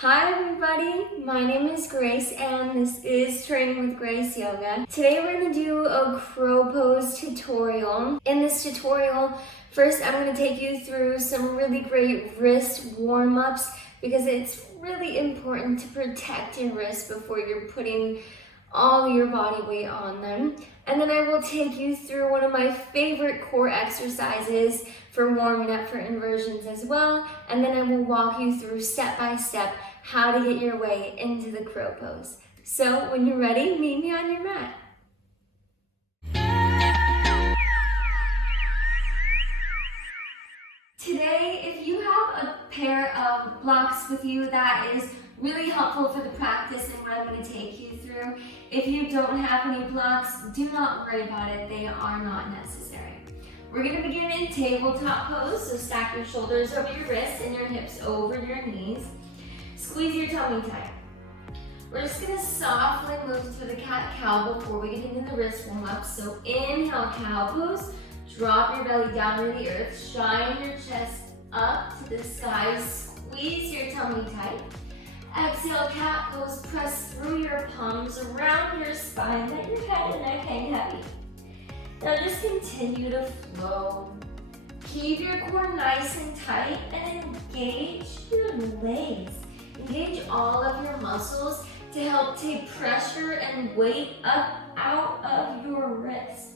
Hi everybody, my name is Grace and this is Training with Grace Yoga. Today we're going to do a crow pose tutorial. In this tutorial, first I'm going to take you through some really great wrist warm-ups because it's really important to protect your wrists before you're putting all your body weight on them. And then I will take you through one of my favorite core exercises for warming up for inversions as well. And then I will walk you through step by step how to get your way into the crow pose. So when you're ready, meet me on your mat. Today, if you have a pair of blocks with you, that is really helpful for the practice and what I'm going to take you through. If you don't have any blocks, do not worry about it. They are not necessary. We're going to begin in tabletop pose, so stack your shoulders over your wrists and your hips over your knees. Squeeze your tummy tight. We're just going to softly move to the cat-cow before we get into the wrist warm-up. So inhale, cow pose. Drop your belly down to the earth. Shine your chest up to the sky. Squeeze your tummy tight. Exhale, cat pose. Press through your palms around your spine. Let your head and neck hang heavy. Now just continue to flow. Keep your core nice and tight and engage your legs. Engage all of your muscles to help take pressure and weight up out of your wrist.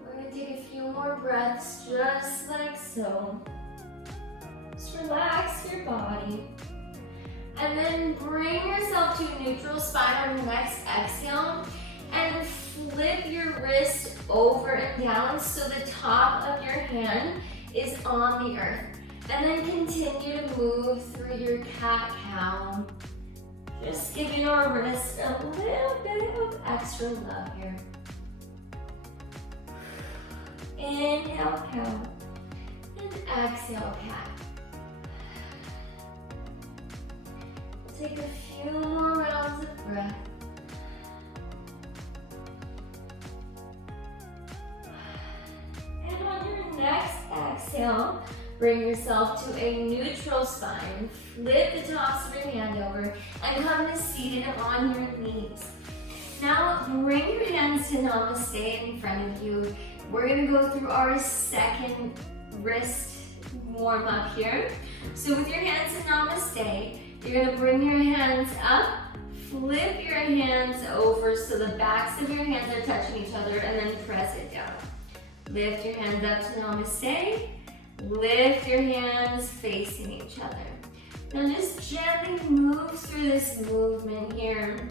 We're going to take a few more breaths just like so. Just relax your body. And then bring yourself to a neutral spine on the next exhale and flip your wrist over and down so the top of your hand is on the earth. And then continue to move through your cat-cow. Just giving our wrist a little bit of extra love here. Inhale, cow. And exhale, cat. Take a few more rounds of breath. And on your next exhale, bring yourself to a neutral spine. Flip the tops of your hand over and come to seated on your knees. Now bring your hands to namaste in front of you. We're going to go through our second wrist warm up here. So with your hands in namaste, you're going to bring your hands up, flip your hands over so the backs of your hands are touching each other, and then press it down. Lift your hands up to namaste. Lift your hands facing each other. Now just gently move through this movement here.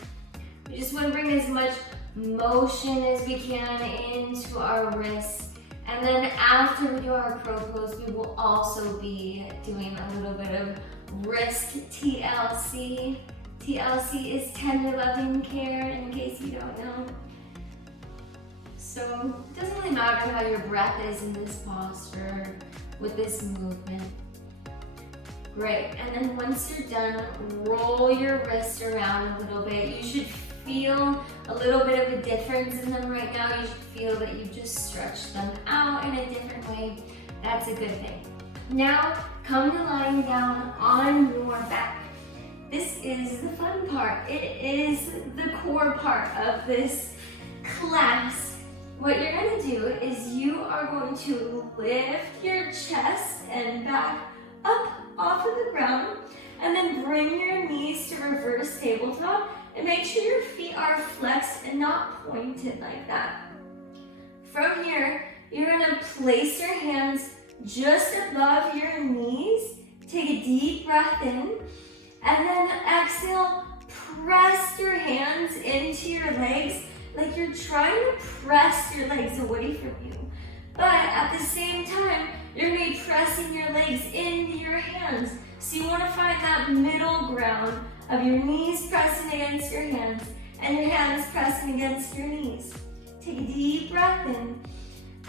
We just want to bring as much motion as we can into our wrists. And then after we do our crow pose, we will also be doing a little bit of wrist TLC. TLC is tender loving care, in case you don't know. So it doesn't really matter how your breath is in this posture with this movement. Great, and then once you're done, roll your wrists around a little bit. You should feel a little bit of a difference in them right now. You should feel that you just stretched them out in a different way. That's a good thing. Now, come to lying down on your back. This is the fun part. It is the core part of this class. What you're going to do is you are going to lift your chest and back up off of the ground and then bring your knees to reverse tabletop and make sure your feet are flexed and not pointed like that. From here, you're going to place your hands just above your knees. Take a deep breath in and then exhale, press your hands into your legs like you're trying to press your legs away from you. But at the same time, you're going to be pressing your legs into your hands. So you want to find that middle ground of your knees pressing against your hands and your hands pressing against your knees. Take a deep breath in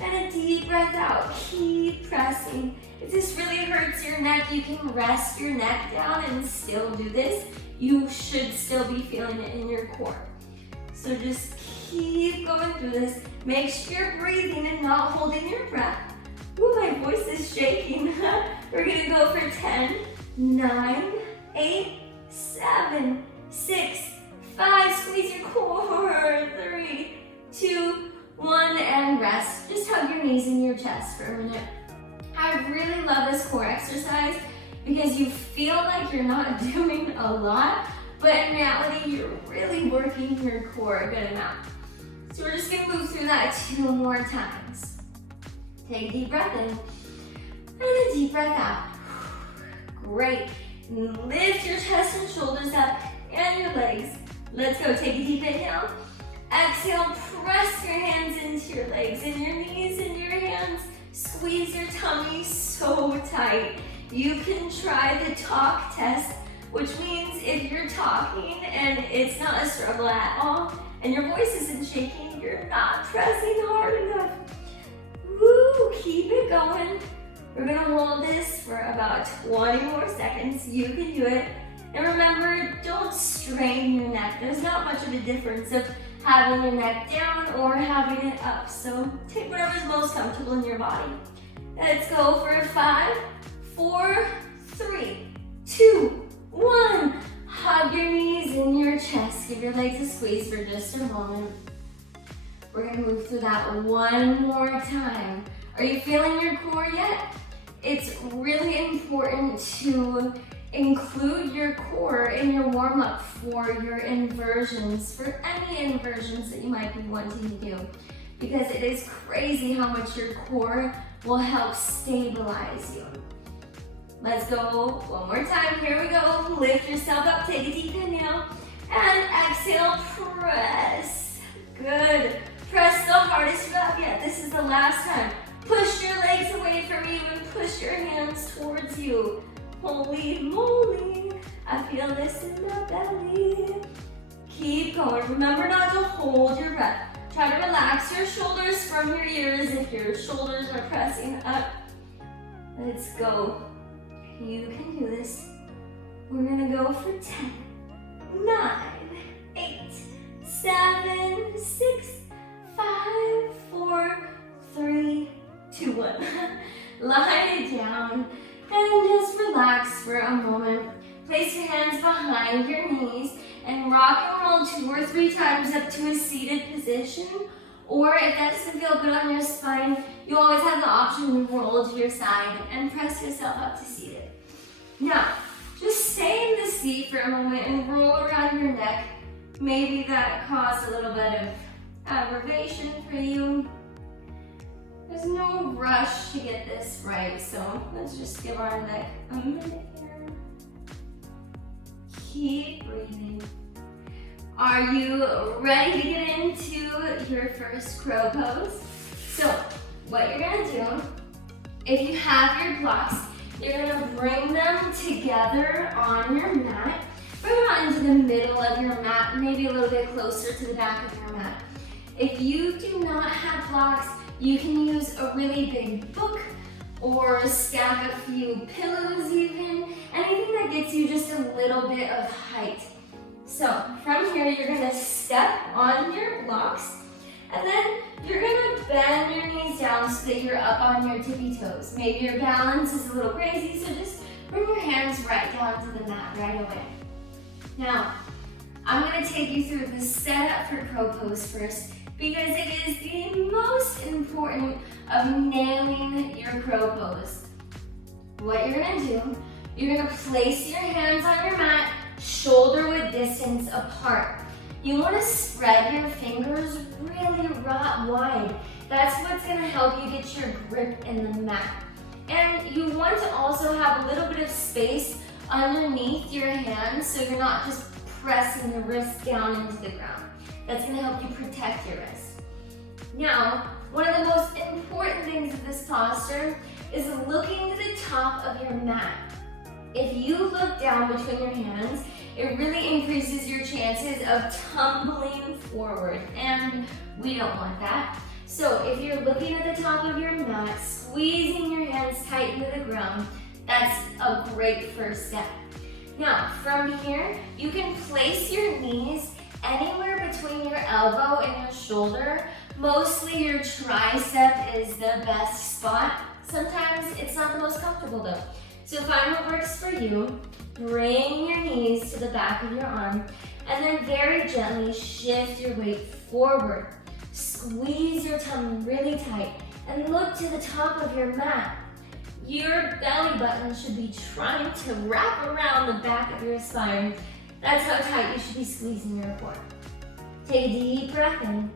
and a deep breath out. Keep pressing. If this really hurts your neck, you can rest your neck down and still do this. You should still be feeling it in your core. So just keep going through this. Make sure you're breathing and not holding your breath. Ooh, my voice is shaking. We're gonna go for 10, 9, because you feel like you're not doing a lot, but in reality, you're really working your core a good amount. So we're just gonna move through that 2 more times. Take a deep breath in, and a deep breath out. Great. Lift your chest and shoulders up, and your legs. Let's go, take a deep inhale. Exhale, press your hands into your legs and your knees into your hands. Squeeze your tummy so tight. You can try the talk test, which means if you're talking and it's not a struggle at all, and your voice isn't shaking, you're not pressing hard enough. Woo, keep it going. We're gonna hold this for about 20 more seconds. You can do it. And remember, don't strain your neck. There's not much of a difference of having your neck down or having it up. So take whatever's most comfortable in your body. Let's go for 5, 4, 3, 2, 1. Hug your knees in your chest. Give your legs a squeeze for just a moment. We're gonna move through that 1 more time. Are you feeling your core yet? It's really important to include your core in your warm-up for your inversions, for any inversions that you might be wanting to do, because it is crazy how much your core will help stabilize you. Let's go 1 more time. Here we go. Lift yourself up, take a deep inhale, and exhale, press. Good. Press the hardest you have yet. This is the last time. Push your legs away from you and push your hands towards you. Holy moly, I feel this in my belly. Keep going. Remember not to hold your breath. Try to relax your shoulders from your ears if your shoulders are pressing up. Let's go. You can do this. We're gonna go for 10, 9, 8, 7, 6, 5, 4, 3, 2, 1. Lie it down. And just relax for a moment. Place your hands behind your knees and rock and roll 2 or 3 times up to a seated position. Or if that doesn't feel good on your spine, you always have the option to roll to your side and press yourself up to seated. Now, just stay in the seat for a moment and roll around your neck. Maybe that caused a little bit of aggravation for you. There's no rush to get this right, so let's just give our neck a minute here. Keep breathing. Are you ready to get into your first crow pose? So, what you're gonna do, if you have your blocks, you're gonna bring them together on your mat. Bring them out into the middle of your mat, maybe a little bit closer to the back of your mat. If you do not have blocks, you can use a really big book or stack a few pillows even, anything that gets you just a little bit of height. So from here, you're gonna step on your blocks, and then you're gonna bend your knees down so that you're up on your tippy toes. Maybe your balance is a little crazy, so just bring your hands right down to the mat right away. Now, I'm gonna take you through the setup for crow pose first, because it is the most important of nailing your crow pose. What you're gonna do, you're gonna place your hands on your mat, shoulder width distance apart. You wanna spread your fingers really wide. That's what's gonna help you get your grip in the mat. And you want to also have a little bit of space underneath your hands so you're not just pressing the wrist down into the ground. That's gonna help you protect your wrist. Now, one of the most important things of this posture is looking to the top of your mat. If you look down between your hands, it really increases your chances of tumbling forward, and we don't want that. So if you're looking at the top of your mat, squeezing your hands tight into the ground, that's a great first step. Now, from here, you can place your knees anywhere between your elbow and your shoulder. Mostly your tricep is the best spot. Sometimes it's not the most comfortable though. So find what works for you. Bring your knees to the back of your arm, and then very gently shift your weight forward. Squeeze your tummy really tight and look to the top of your mat. your belly button should be trying to wrap around the back of your spine. That's how tight you should be squeezing your core. Take a deep breath in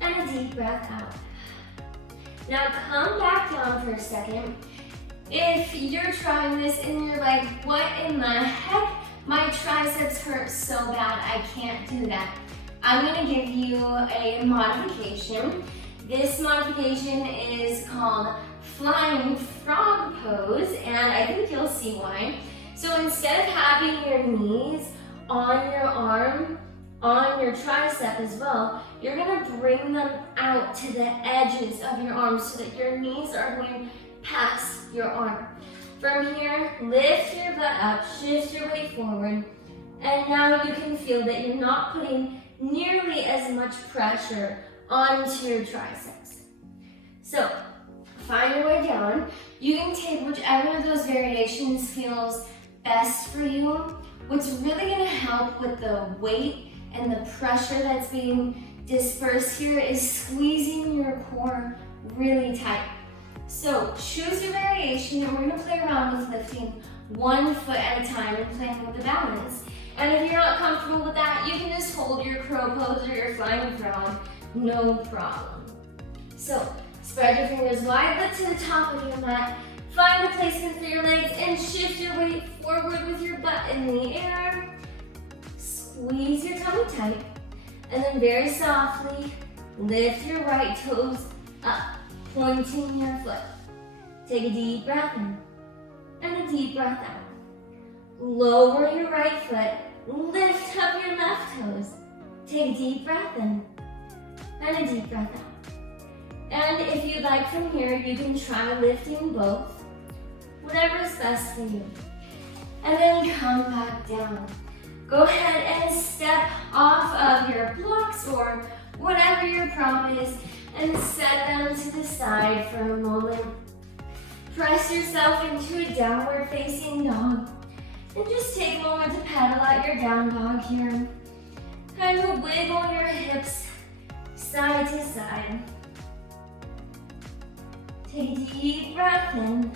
and a deep breath out. Now come back down for a second. If you're trying this and you're like, what in the heck? My triceps hurt so bad, I can't do that. I'm gonna give you a modification. This modification is called Flying Frog Pose, and I think you'll see why. So instead of having your knees on your arm, on your tricep as well, you're gonna bring them out to the edges of your arms so that your knees are going past your arm. From here, lift your butt up, shift your weight forward, and now you can feel that you're not putting nearly as much pressure onto your triceps. So, find your way down. You can take whichever of those variations feels best for you. What's really gonna help with the weight and the pressure that's being dispersed here is squeezing your core really tight. So choose your variation, and we're gonna play around with lifting one foot at a time and playing with the balance. And if you're not comfortable with that, you can just hold your crow pose or your flying frog, no problem. So spread your fingers wide, lift to the top of your mat, find a placement for your legs, and shift your weight forward with your butt in the air. Squeeze your tummy tight, and then very softly lift your right toes up, pointing your foot. Take a deep breath in and a deep breath out. Lower your right foot, lift up your left toes. Take a deep breath in and a deep breath out. And if you'd like from here, you can try lifting both, whatever is best for you. And then come back down. Go ahead and step off of your blocks or whatever your prop is and set them to the side for a moment. Press yourself into a downward facing dog and just take a moment to pedal out your down dog here. Kind of wiggle your hips side to side. Take a deep breath in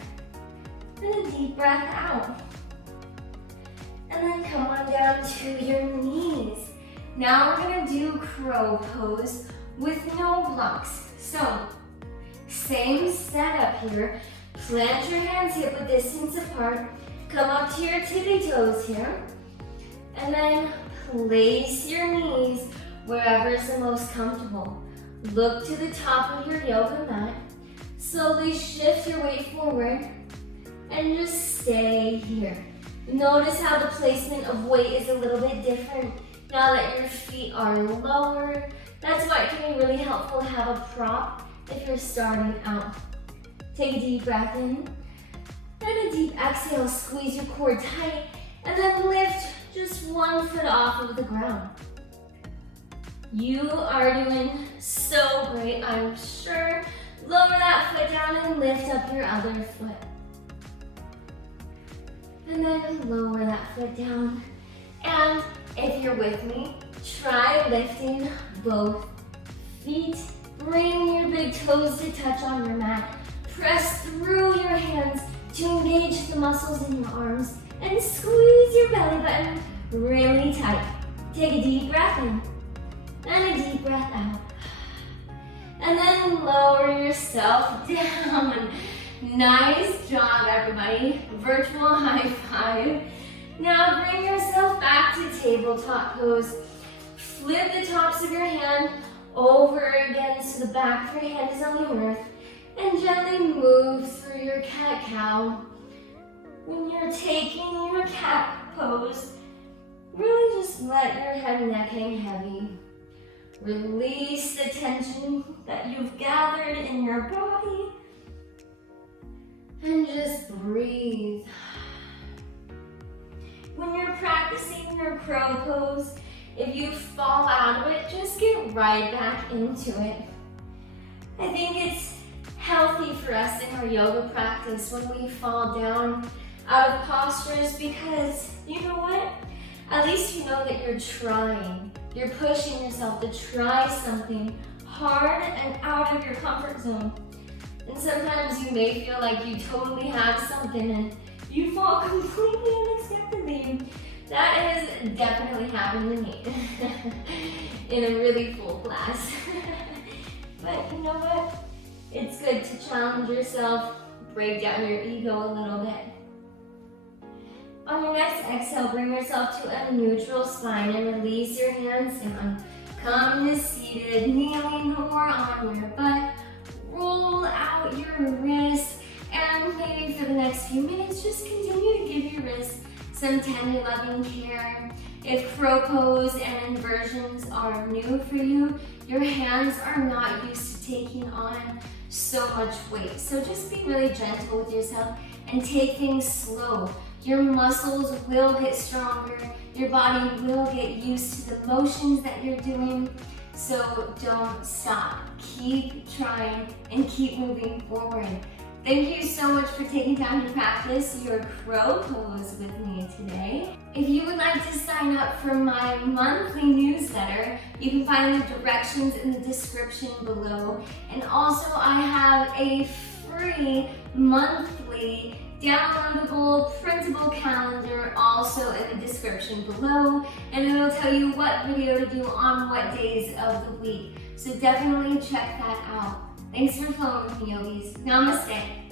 and a deep breath out. And then come on down to your knees. Now we're gonna do crow pose with no blocks. So, same setup here. Plant your hands hip width distance apart. Come up to your tippy toes here. And then place your knees wherever is the most comfortable. Look to the top of your yoga mat. Slowly shift your weight forward and just stay here. Notice how the placement of weight is a little bit different now that your feet are lower. That's why it can be really helpful to have a prop if you're starting out. Take a deep breath in and a deep exhale. Squeeze your core tight and then lift just one foot off of the ground. You are doing so great, I'm sure. Lower that foot down and lift up your other foot. And then lower that foot down. And if you're with me, try lifting both feet. Bring your big toes to touch on your mat. Press through your hands to engage the muscles in your arms and squeeze your belly button really tight. Take a deep breath in and a deep breath out. And then lower yourself down. Nice job, everybody. Virtual high five. Now bring yourself back to tabletop pose. Flip the tops of your hand over again so the back of your hand is on the earth. And gently move through your cat-cow. When you're taking your cat pose, really just let your head and neck hang heavy. Release the tension that you've gathered in your body. And just breathe. When you're practicing your crow pose, if you fall out of it, just get right back into it. I think it's healthy for us in our yoga practice when we fall down out of postures because, you know what? At least you know that you're trying. You're pushing yourself to try something hard and out of your comfort zone. And sometimes you may feel like you totally have something and you fall completely unexpectedly. That has definitely happened to me in a really full class. But you know what? It's good to challenge yourself, break down your ego a little bit. On your next exhale, bring yourself to a neutral spine and release your hands down. Come to seated, kneeling more on your butt. Roll out your wrists, and maybe for the next few minutes, just continue to give your wrists some tender, loving care. If crow pose and inversions are new for you, your hands are not used to taking on so much weight. So just be really gentle with yourself and take things slow. Your muscles will get stronger. Your body will get used to the motions that you're doing. So don't stop. Keep trying and keep moving forward. Thank you so much for taking time to practice your crow pose with me today. If you would like to sign up for my monthly newsletter, you can find the directions in the description below. And also I have a free monthly downloadable printable calendar also in the description below, and it'll tell you what video to do on what days of the week. So definitely check that out. Thanks for following with me, yogis. Namaste.